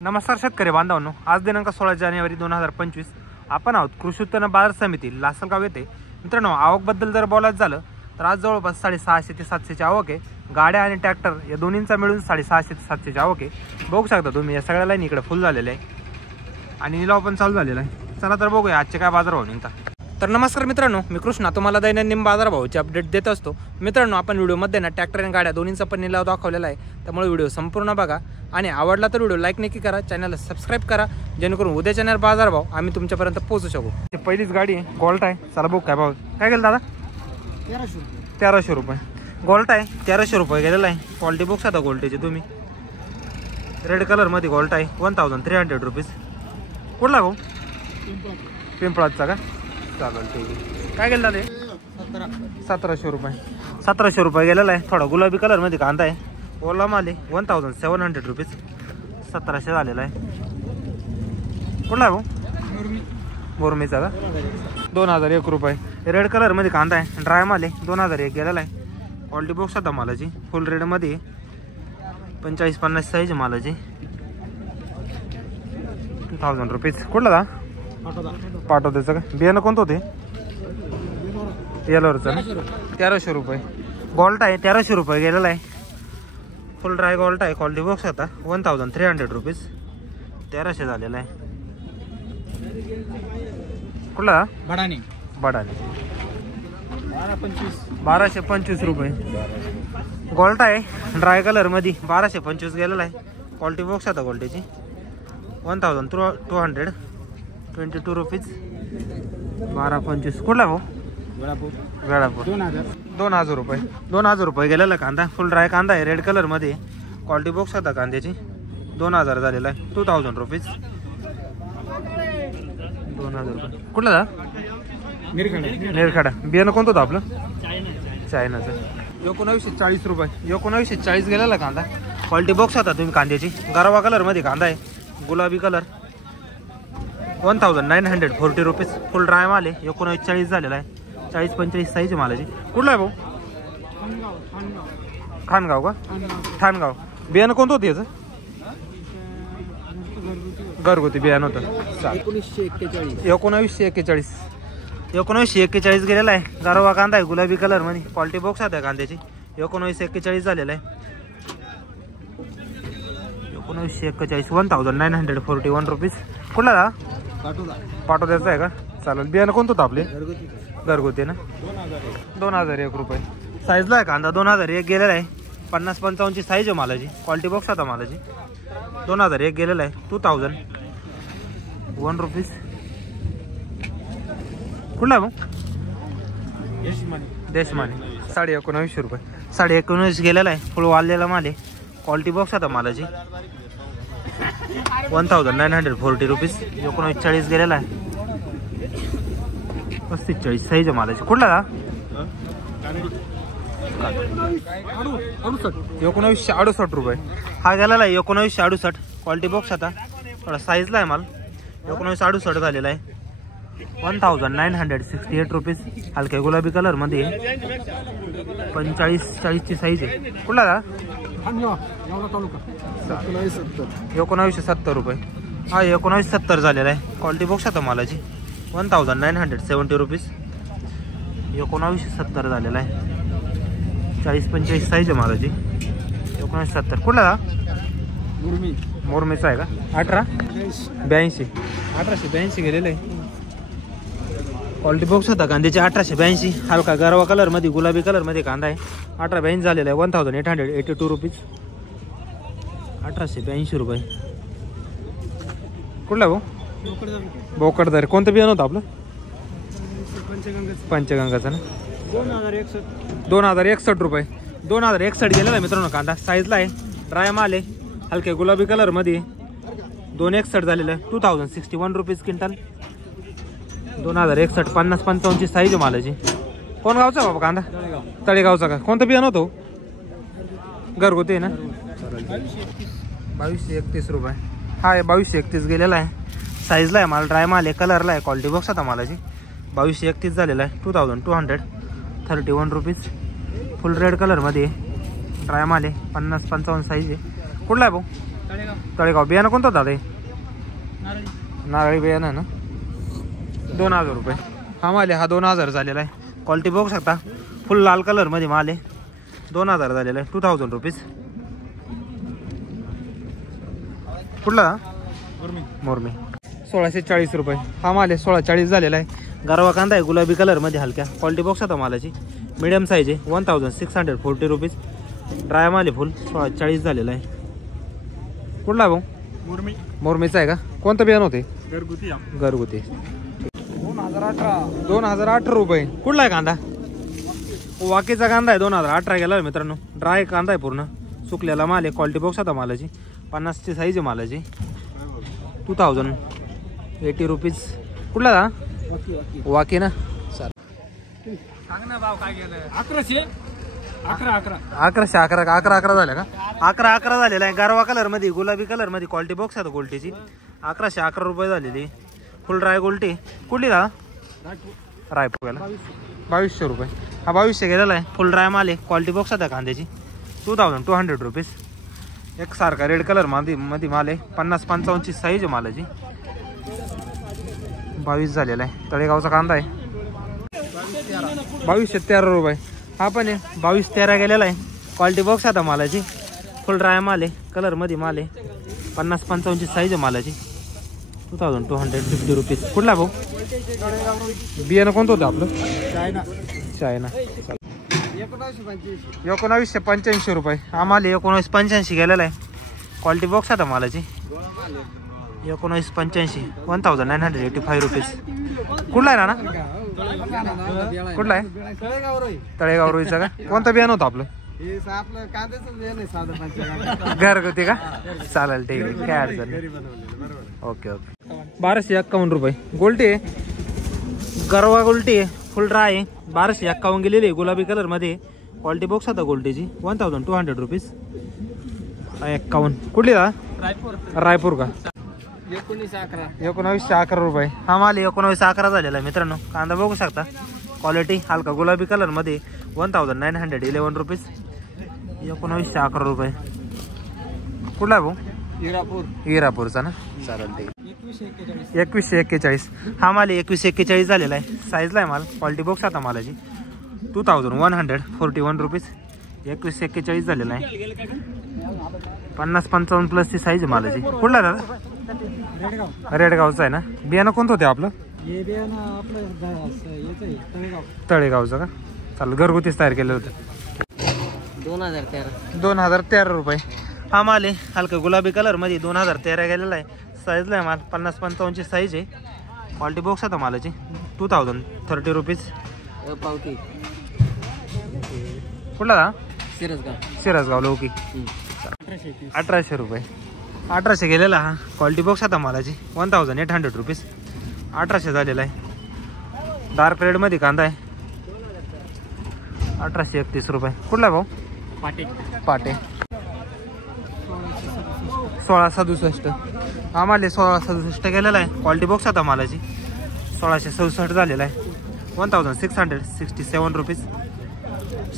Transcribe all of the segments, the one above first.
नमस्कार शेतकरी बांधवांनो, आज दिनांक 16 जानेवारी 2025 आपण आहोत कृषी उत्पन्न बाजार समिती लासलगाव येथे। मित्रांनो, आवकबद्दल जर बोलायचं झालं तर आज जवळपास 650 ते 700 ची आवक आहे। गाड्या आणि ट्रॅक्टर या दोन्हींचा मिळून 650 ते 700 ची आवक आहे। बघू शकता तुम्ही, या सगळ्या लाईन इकडे फुल झालेले आहे आणि निलाव पण चालू झालेला आहे। चला तर बघूया आजचे काय बाजारभाव निघतात। तर नमस्कार मित्रांनो, मी कृष्णा तुम्हाला दैनंदिन बाजारभावाची अपडेट देत असतो। मित्रांनो, आपण व्हिडिओमध्ये ना ट्रॅक्टर आणि गाड्या दोन्हींचा पण निलाव दाखवलेला आहे, त्यामुळे व्हिडिओ संपूर्ण बघा आणि आवडला तर व्हिडिओ लाईक नक्की करा, चॅनलला सबस्क्राइब करा, जेणेकरून उद्या चॅनल बाजारभाव आम्ही तुमच्यापर्यंत पोहोचू शकू। पहिलीच गाडी आहे, गोल्ट आहे। चला बघू काय भाव काय गेलं दादा। 1300 रुपये गोल्ट आहे, 1300 रुपये गेलेला आहे। क्वालिटी बघू शकता गोल्टीची तुम्ही, रेड कलर मध्ये गोल्ट आहे। 1300 रुपीज। कुठला भाऊ? पिंपळाचा का? चालेल ठीक आहे। काय गेलं दादा? 1700 रुपये 1700 रुपये गेलेला आहे। थोडा गुलाबी कलर मध्ये कांदा आहे, ओला माल आहे। 1700 रुपीज 1700 झालेला आहे। कुठला भाऊ? मुरमीचा का? 2001 रुपये। रेड कलर मध्ये कांदा आहे, ड्राय माल आहे। 2001 गेलेला आहे। क्वालिटी बॉक्स आता मालाची फुल रेड मध्ये 45-50 साईज मालाची। 2000 रुपीज। कुठला दा? पाठवतेचं का? बियाणं कोणतं होते? येलोरचं ना? 1300 रुपये गोल्ट आहे। 1300 रुपये गेलेला आहे। फुल ड्राय गोल्ट आहे। क्वालिटी बॉक्स आता 1300 रुपीज 1300 झालेला आहे। कुठला? बडाणी 1225 रुपये गोल्ट आहे। ड्राय कलर मध्ये 1225 गेलेला आहे। क्वालिटी बॉक्स आता गोल्टीची 1222 रुपीज 1225। कुठला भाऊ? वेळापूर 2000 रुपये 2000 रुपये गेलेला कांदा। फुल ड्राय कांदा आहे, रेड कलर मध्ये। क्वालिटी बॉक्स आता कांद्याची 2000 झालेला आहे। 2000 रुपीज 2000 रुपये। कुठला दा? निरखाडा। बियाणं कोणतं होतं आपलं? चायनाचं। 1940 रुपये 1940 गेलेला कांदा। क्वालिटी बॉक्स आता तुम्ही कांद्याची, गरवा कलर मध्ये कांदा आहे, गुलाबी कलर। 1940 रुपीज। फुल ड्राय माल आहे। 1940 झालेला आहे। 40-45 साईज मालाची। कुठला आहे भाऊ? खानगाव का? ठाणगाव। बियाणं कोणतं होतं याचं? घरगुती बियाणं होतं। 1941 गेलेला आहे। गरवा कांदा आहे, गुलाबी कलर मध्ये। क्वालिटी बॉक्स आहे कांद्याची 1941 झालेला आहे। 1941 1941 रुपीज। कुठला दा? पाठवद्याचा आहे का? चालेल। बियाणं कोणतं होतं आपले? घरगुती ना? 2001 रुपये साईजला आहे कांदा। 2001 गेलेला आहे। 50-55 ची साईज आहे मालाची। क्वालिटी बॉक्स आता मालाची 2001 गेलेला आहे। 2001 रुपीज। कुठला मग? देशमाने 1950 रुपये 1950 गेलेला आहे। फुल वाढलेला माल आहे। क्वालिटी बॉक्स आता मालाची 1940 रुपीज 1940 गेलेला आहे। 35-40 साईज मालाची। कुठला दा? 1968 रुपये हा गेलेला आहे। 1968 क्वालिटी बॉक्स आता थोडा साईजला आहे माल। 1968 झालेला आहे। 1968 रुपीज। हलक्या गुलाबी कलर मध्ये 45-40 ची साईज आहे। कुठला दा? 1970 रुपये हा 1970 झालेला आहे। क्वालिटी बॉक्स आता मालाची 1970 रुपीज 1970 झालेला आहे। 40-45 साईज आहे मालाची 1970। कुठला दा? मुरमीचा आहे का? 1882 गेलेलं आहे। क्वालिटी बॉक्स होता कांद्याची 1882। हलका गरवा कलर मध्ये, गुलाबी कलर मध्ये कांदा आहे। 1882 झालेला आहे। 1882 रुपीज 1882 रुपये। कुठला भाऊ? बोकडदार। कोणतं बियाणं होतं आपलं? पंचगंगाचं ना? 2061 रुपये 2061 गेलेला आहे मित्रांनो कांदा। साईजला आहे, ड्राय माल आहे, हलके गुलाबी कलर मध्ये 261 झालेलं आहे। 2061 रुपीज क्विंटल 2061 50-55 ची साईज आहे मालाची। कोण गावचा बाबा कांदा? तळेगावचा का? कोणतं बियाणं होतं? घरगुती आहे ना? 2231 रुपये हा 2231 गेलेला आहे। साईजला आहे माल, ड्राय माल आहे, कलरला आहे। क्वालिटी बॉक्स आता मालाची 2231 झालेला आहे। 2231 रुपीज। फुल रेड कलर मध्ये ड्राय माल आहे, 50-55 साईज आहे। कुठला आहे भाऊ? तळेगाव. बियाणं कोणतं दादा? नारळी बियाणं ना. 2000 रुपये हा माल आहे. हा 2000 झालेला आहे. क्वालिटी बघू शकता, फुल लाल कलर मध्ये माल आहे. 2000 झालेला आहे. 2000 रुपीज. कुठला? मोरमी. 1640 रुपये हा माल आहे. 1640 झालेला आहे. गारवा कांदा आहे गुलाबी कलर मध्ये हलक्या. क्वालिटी बघू शकता मालाची, मीडियम साईज आहे. 1640 रुपीज. ड्राय माल आहे फुल. 1640 झालेला आहे. कुठला भाऊ? मोरमीचा आहे का? कोणतं बियाणं होते? घरगुती. 2018 रुपये. कुठला आहे कांदा? वाकीचा कांदा आहे. 2018 गेला मित्रांनो. ड्राय कांदा आहे पूर्ण, सुकलेला माल आहे. क्वालिटी बघू शकता मालाची, 50ची साईज आहे मालाची. 2080 रुपीज. कुठला का? वाकी ना. सांग ना भाव काय गेलं? 1111 झाल्या का? 11 झालेला आहे. गारवा कलर मध्ये गुलाबी कलर मध्ये. क्वालिटी बॉक्स आहे गोल्टीची. 1111 रुपये झालेली. फुल ड्राय गोल्टी. कुठली का? रायपूरला. 2200 रुपये हा 2200 गेलेला आहे. फुल ड्राय माल आहे. क्वालिटी बॉक्स आहे कांद्याची. 2200 रुपीज. एक सारखा रेड कलर मध्ये माल आहे. 50-55ची साईज आहे मालाची. 22 झालेला आहे. तळेगावचा कांदा आहे. 2213 रुपये हा पण आहे. 2213 गेलेला आहे. क्वालिटी बॉक्स आता मालाची. फुल ड्राय माल आहे. कलर मध्ये माल आहे. 50-55ची साईज आहे मालाची. 2250 रुपीज. कुठला भाऊ? बियाणं कोणतं होतं आपलं? चायना. 1985 रुपये हा माल आहे. 1985 गेलेला आहे. क्वालिटी बॉक्स आता मालाची. 1985 1985 रुपीज. कुठला आहे ना? कुठला आहे? तळेगाव रोईचा का? कोणतं बियाणं होतं आपलं? घरगुती का? चालेल, ठीक आहे, काय अडचण नाही. ओके. 1251 रुपये. गोल्टी आहे. गरवा गोल्टी आहे. फुल ड्राय आहे. 1251 गेलेली आहे. गुलाबी कलर मध्ये. क्वालिटी बॉक्स आता गोल्टीची. 1200 रुपीज. 51. कुठली का? रायपूर का? 1911 रुपये हा माल 1911 झालेला आहे मित्रांनो. कांदा बघू शकता. क्वालिटी हलका गुलाबी कलर मध्ये. 1911 रुपीज. 1911 रुपये. कुठला भाऊ? हिरापूरचा ना. चालेल, ठीक. 2141 हा माल 2141 झालेला आहे. साईजला आहे माल. क्वालिटी बॉक्स आता मालाची. 2141 रुपीज. 2141 झालेला आहे. 50-55 प्लसची साईज आहे मालाची. कुठला दादा? रेडगावचा आहे ना. बियाणं कोणतं होते आपलं? तळेगावचं का? चालेल, घरगुतीच तयार केलं होतं. 2013 रुपये हा माल आहे. हलका गुलाबी कलर मध्ये. 2013 गेलेला आहे. साईजला आहे माल. 50-55ची साईज आहे. क्वालिटी बॉक्स आता मालाची. 2030 रुपीज. कुठला? सिरसगाव लौकी. 1800 रुपये 1800 गेलेला हा. क्वालिटी बॉक्स आता मालाची. 1800 रुपीज. 1800 झालेला आहे. डार्क रेड मध्ये कांदा आहे. 1831 रुपये. कुठला भाऊ? पाटे. 1667 हा माल 1667 गेलेला आहे. क्वालिटी बॉक्स आता मालाची. 1667 झालेला आहे. 1667 रुपीज.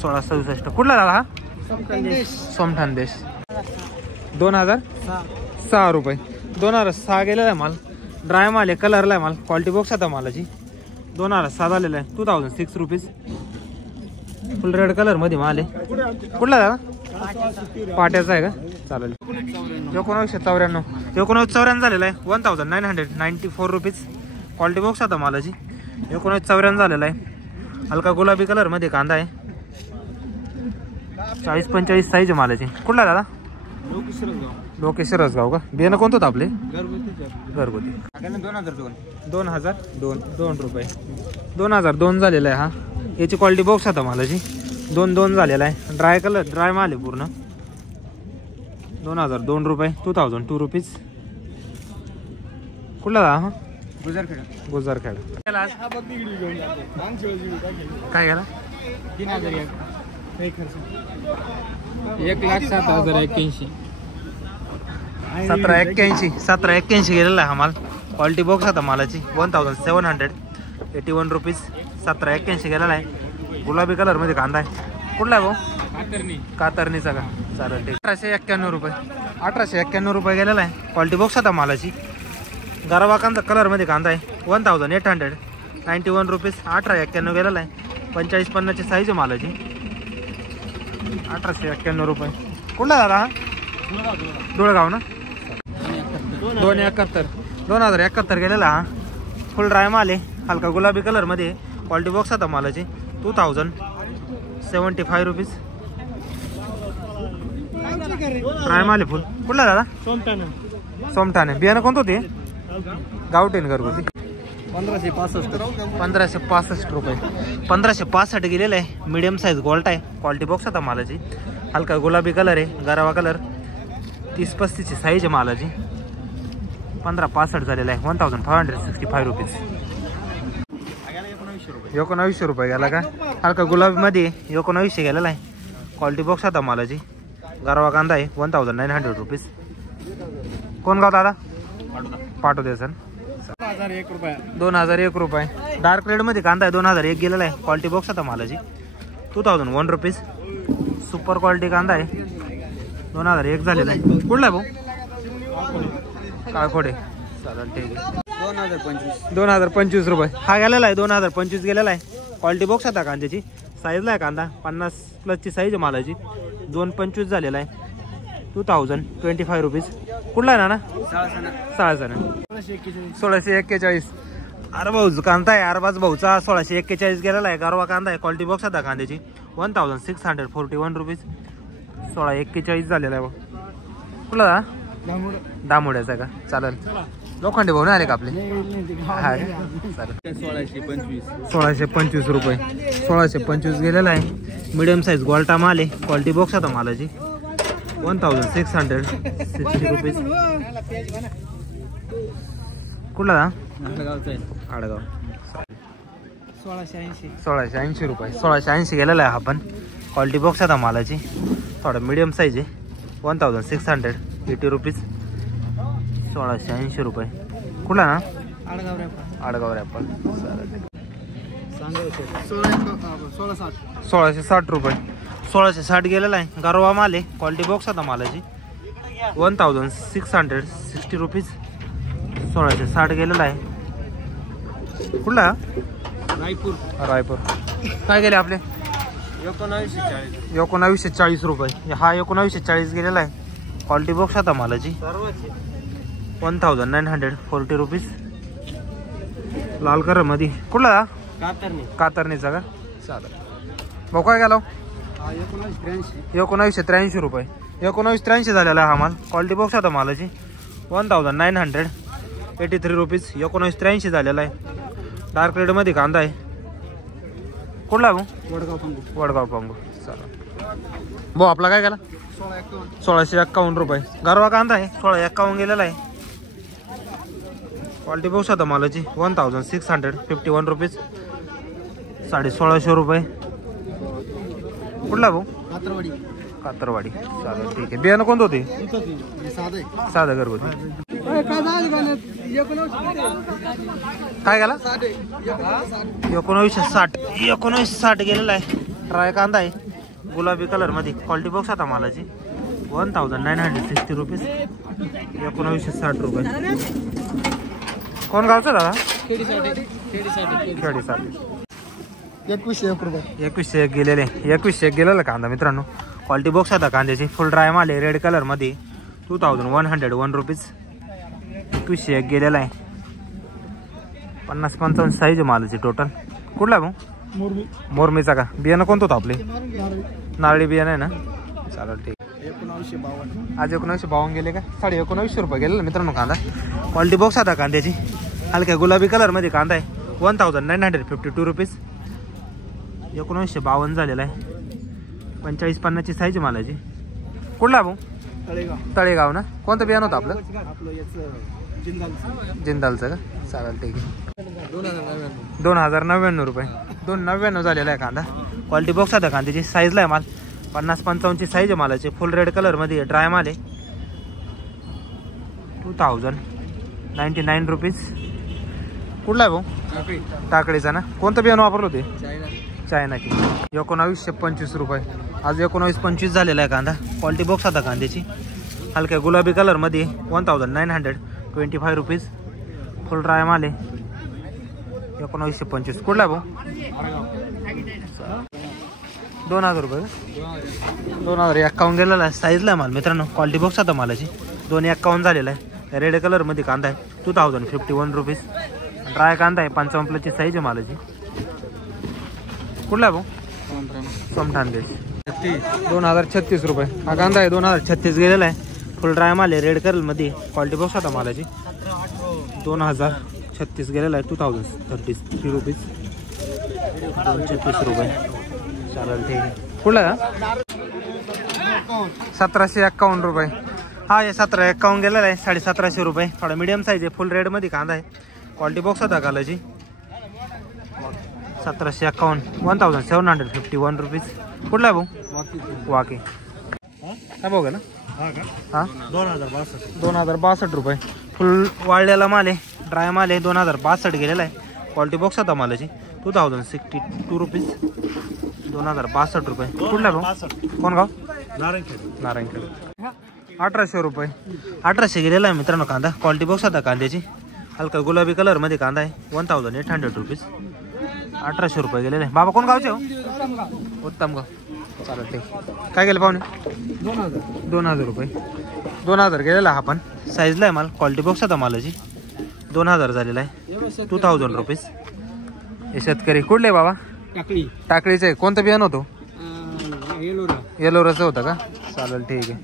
1667. कुठला झाला हा? सोमठाणदेश. 2006 रुपये. 2006 गेलेला आहे माल. ड्राय माल आहे. कलरला आहे माल. क्वालिटी बॉक्स आता मालाची. 2006 झालेला आहे. 2006 रुपीज. फुल रेड कलर मध्ये माल आहे. कुठला दादा? पाट्याचा आहे का? चालेल. 1994 झालेला आहे. 1994 रुपीज. क्वालिटी बॉक्स आता मालाची. 1994 झालेला आहे. हलका गुलाबी कलर मध्ये कांदा आहे. 40-45 साईज आहे मालाची. कुठला दादा? लोकेश सिरसगाव का? बियाणं कोणतं होतं आपले? घरगुती. 2002 रुपये. 2002 झालेला आहे हा. याची क्वालिटी बॉक्स आता मालाची. 2 झालेला आहे. ड्राय माल आहे पूर्ण. 2002 रुपये. 2002 रुपीज. कुठला हा? गुजरखेड. काय गेला? 1,07,081. 1781 गेलेला आहे हा माल. क्वालिटी बॉक्स आता मालाची. 1781 रुपीज. 1781 गेलेला आहे. गुलाबी कलर मध्ये कांदा आहे. कुठला आहे भाऊ? कातरणीचा का चालेल ठीक. 1891 रुपये 1891 रुपये गेलेला आहे. क्वालिटी बॉक्स आता मालाची. गरवा कांदा कलरमध्ये कांदा आहे. 1891 रुपीज. 1891 गेलेला आहे. 45-50 साईज आहे मालाची. 1891 रुपये. कुठला दादा हा? धुळगाव ना. 2071 गेलेला हा. फुल ड्राय माल आहे. हलका गुलाबी कलरमध्ये. क्वालिटी बॉक्स आता मालाची. 2075 रुपीज. ड्राय माल आहे फुल. कुठला दादा? सोमठाणे. बियाणं कोणतं होते? गावठीन घरगुती. 1565 रुपये. 1565 गेलेलं आहे. मीडियम साईज गोल्ट आहे. क्वालिटी बॉक्स आता मालाची. हलका गुलाबी कलर आहे. गरावा कलर. 30-35 साईज आहे मालाची. 1565 झालेला आहे. 1565 रुपीज. 1900 रुपये गेला का? हलका गुलाबीमध्ये 1900 गेलेला आहे. क्वालिटी बॉक्स आता मालाची. गरवा कांदा आहे. 1900 रुपीज. कोण गाव दादा? पाठवते सर. 2001 रुपये. डार्क रेडमध्ये कांदा आहे. 2001 गेलेला आहे. क्वालिटी बॉक्स आता मालाची. 2001 रुपीज. सुपर क्वालिटी कांदा आहे. 2001 झालेला आहे. कुठला आहे भाऊ? काळखोडे. चालेल ठीक आहे. 2025 रुपये. हा गेलेला आहे. 2025 गेलेला आहे. क्वालिटी बॉक्स आता कांद्याची. साईजला आहे कांदा. 50+ साईज आहे मालाची. 225 झालेला आहे. 2025 रुपीज. कुठला आहे ना? 1641. अरबाज कांदा आहे. अरबाज भाऊचा 1641 गेलेला आहे. गारवा कांदा आहे. क्वालिटी बॉक्स आता कांद्याची. 1641 रुपीज. 1641 झालेला आहे. कुठला? दामोड्याचा का? चालेल. लोखंडे भाऊ नाही आले का आपले? हा चालेल. 1625 रुपये. 1625 गेलेला आहे. मीडियम साईज गोल्टा माल आहे. क्वालिटी बॉक्स आता मालाची. 1660 रुपीज. कुठला? आडगाव. 1680 रुपये. 1680 गेलेला आहे हा पण. क्वालिटी बॉक्स आता मालाची. थोडा मीडियम साईज आहे. 1680 रुपीज. 1680 रुपये. कुठला ना? आडगाव रॅपल. 1660 रुपये. 1660 गेलेला आहे. गरवा माल आहे. क्वालिटी बॉक्स आता मालाची. 1660 रुपीज. 1660 गेलेला आहे. कुठला? रायपूर. काय गेले आपले? 1940 रुपये. हा 1940 गेलेला आहे. क्वालिटी बॉक्स आता मालाची. 1940 रुपीज. लाल कलर मध्ये. कुठला? कातरणीचा का? चालेल. भाऊ काय गेला? 1983 रुपये. 1983 झालेला आहे हा माल. क्वालिटी बॉक्स आता मालाची. 1983 रुपीज. 1983 झालेला आहे. डार्क रेड मध्ये कांदा आहे. कुठला भाऊ? वडगाव पांगू. चालेल. भाऊ आपला काय गेला? 1651 रुपये. गरवा कांदा आहे. 1651 गेलेला आहे. क्वालिटी बॉक्स आता मालाची. 1651 रुपीज. 1650 रुपये. कुठला भाऊ? कातरवाडी. चालेल ठीक आहे. बियाणं कोणतं होते? साधं घरगुती. काय गेला? 1960 गेलेला आहे. ड्राय कांदा आहे. गुलाबी कलर मध्ये. क्वालिटी बॉक्स आता मालाची. 1960 रुपीज. 1960 रुपये. कोण गावचं दादा? खेडीसाठी. 2101 रुपये. 2101 गेलेले. 2101 गेलेला कांदा मित्रांनो. क्वालिटी बॉक्स आता कांद्याची. फुल ड्राय माल आहे. रेड कलर मध्ये. 2101 रुपीज. 2101 गेलेला आहे. 50-55 साईज मालाची टोटल. कुठला भाऊ? मोरमीचा का? बियाणं कोणतं होतं आपले? नारळी बियाणं आहे ना. चालेल ठीक. 1952. आज 1952 गेले का? 1950 रुपये गेलेला मित्रांनो कांदा. क्वालिटी बॉक्स आता कांद्याची. हलक्या गुलाबी कलर मध्ये कांदा आहे. 1952 रुपीज. 1952 झालेला आहे. 45-50 साईज मालाची. कुठला भाऊ? तळेगाव ना. कोणतं बियाणं होतं आपलं? जिंदालचं का? चालेल ठीक आहे. 2099 रुपये. 299 झालेला आहे कांदा. क्वालिटी बॉक्स आता कांद्याची. साईजला आहे माल. 50-55 साईज आहे मालाची. फुल रेड कलर मध्ये. ड्राय माल आहे. 2099 रुपीज. कुठला आहे भाऊ? टाकडीचा ना. कोणतं बियाणं वापरलं होते? चायना की 1925 रुपये. आज 19-25 झालेला आहे कांदा. क्वालिटी बॉक्स आता कांद्याची हलक्या गुलाबी कलरमध्ये 1925 रुपीज. फुल ड्राय माल आहे 1925. कुठला भाऊ? 2000 रुपये. 2051 गेलेला आहे. साईजला माल मित्रांनो. क्वालिटी बॉक्स आता मालाची 251 झालेला आहे. रेड कलरमध्ये कांदा आहे 2051 रुपीज. ड्राय कांदा आहे 55 साईज आहे मालाची. कुठला भाऊ? सोमठाणदेश. 2036 रुपये हा कांदा आहे. 2036 गेलेला आहे. फुल ड्राय माल आहे रेड कलरमध्ये. क्वालिटी बॉक्स आता मालाची 2036 गेलेला आहे 2033 रुपीज. 236 रुपये. चालेल ठीक आहे. कुठला का? 1751 रुपये. हा हे 1751 गेलेला आहे 1750 रुपये. थोडा मीडियम साईज आहे. फुल रेडमध्ये कांदा आहे. क्वालिटी बॉक्स होता कालाची 1751 1751 रुपीज. कुठला आहे भाऊ? वाकी. काय भाऊ गेला? हा 2062 रुपये. फुल वाळलेला माल आहे. ड्राय माल आहे 2062 गेलेला आहे. क्वालिटी बॉक्स होता मालाची 2062 रुपीज. 2062 रुपये. कुठला भाऊ? कोण गाव? नारायणखेड. 1800 रुपये. 1800 गेलेला आहे मित्रांनो कांदा. क्वालिटी बॉक्स होता कांद्याची हलका गुलाबी कलरमध्ये कांदा आहे 1800 रुपीज. 1800 रुपये गेलेले. बाबा कोण गावचे हो? उत्तम गाव. चालेल ठीक. काय गेलं पाहुणे? 2000 रुपये. 2000 गेलेला हा पण साईजला आहे माल. क्वालिटी बॉक्स होता मालाची 2000 झालेला आहे 2000 रुपीज. हे शेतकरी कुठले बाबा? टाकळीचे. कोणतं बियाणं होतं? येलोराचं होतं का? चालेल ठीक आहे.